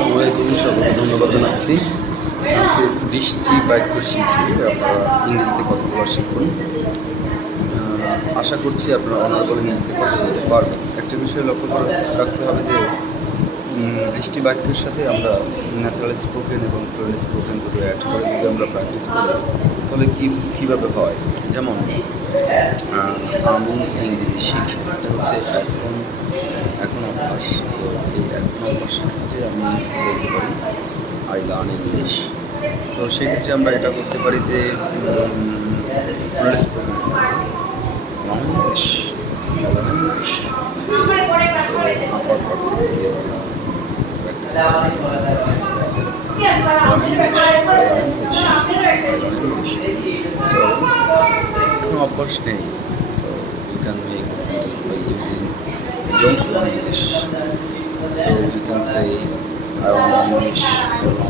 আসসালামু আলাইকুম, সকলকে ধন্যবাদ জানাচ্ছি। আজকে বৃষ্টি বাক্য শিখে আপনারা ইংরেজিতে কথা বলা শিখুন। আশা করছি আপনারা অনার্বল ইংরেজিতে কথা বলতে পারবেন। একটা বিষয় লক্ষ্য করে রাখতে হবে যে বৃষ্টি বাক্যের সাথে আমরা ন্যাচারাল স্পোকেন এবং ফ্লুয়েন্ট স্পোকেন দুটো অ্যাড করে যদি আমরা প্র্যাকটিস করি তাহলে কীভাবে হয়। যেমন আমি ইংরেজি শিখি, এটা হচ্ছে এখন অভ্যাস। তো এই এখন অভ্যাসের ক্ষেত্রে আমি বলতে পারি আই লার্ন ইংলিশ। তো সেক্ষেত্রে আমরা এটা করতে পারি যে ফ্লুয়েন্ট স্পোকেন ক্ষেত্রে learn English, learn English. So আপার পার্ট থেকে যদি আমরা practice learn English, learn English, learn English. So কোনো অভ্যাস নেই। So you can make the sentence by using I don't learn English. So you can say I learn English, I learn